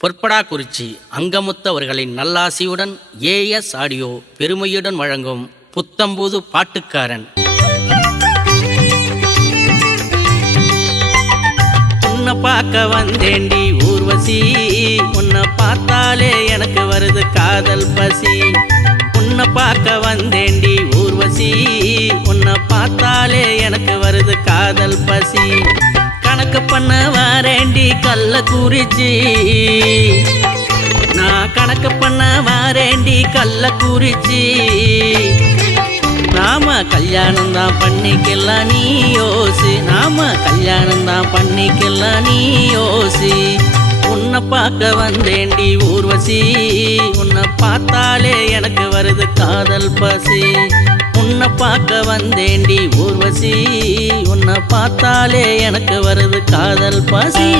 பொற்படாக்குறிச்சி அங்கமுத்து அவர்களின் நல்லாசியுடன் as audio பெருமையுடன் வழங்கும் புத்தம்பூது பாட்டுக்காரன். உன்னை பார்க்க வந்தேண்டி ஊர்வசி. உன்னை பார்த்தாலே எனக்கு வருது காதல் பசி. உன்னை பார்க்க வந்தேண்டி ஊர்வசி. உன்னை பார்த்தாலே எனக்கு வருது காதல் பசி. கணக்க பண்ண வாரேண்டி கல்ல குறிச்சி. நான் கணக்க பண்ண வாரேண்டி கல்ல குறிச்சி. நாம கல்யாணம் தான் பண்ணிக்கலாம் நீ யோசி. நாம கல்யாணம் தான் பண்ணிக்கலாம் நீ யோசி. உன்னை பார்க்க வந்தேண்டி ஊர்வசி. உன்னை பார்த்தாலே எனக்கு வருது காதல் பசி. உன்னை பார்க்க வந்தேண்டி ஊர்வசி. பார்த்தாலே எனக்கு வருது காதல் பசி.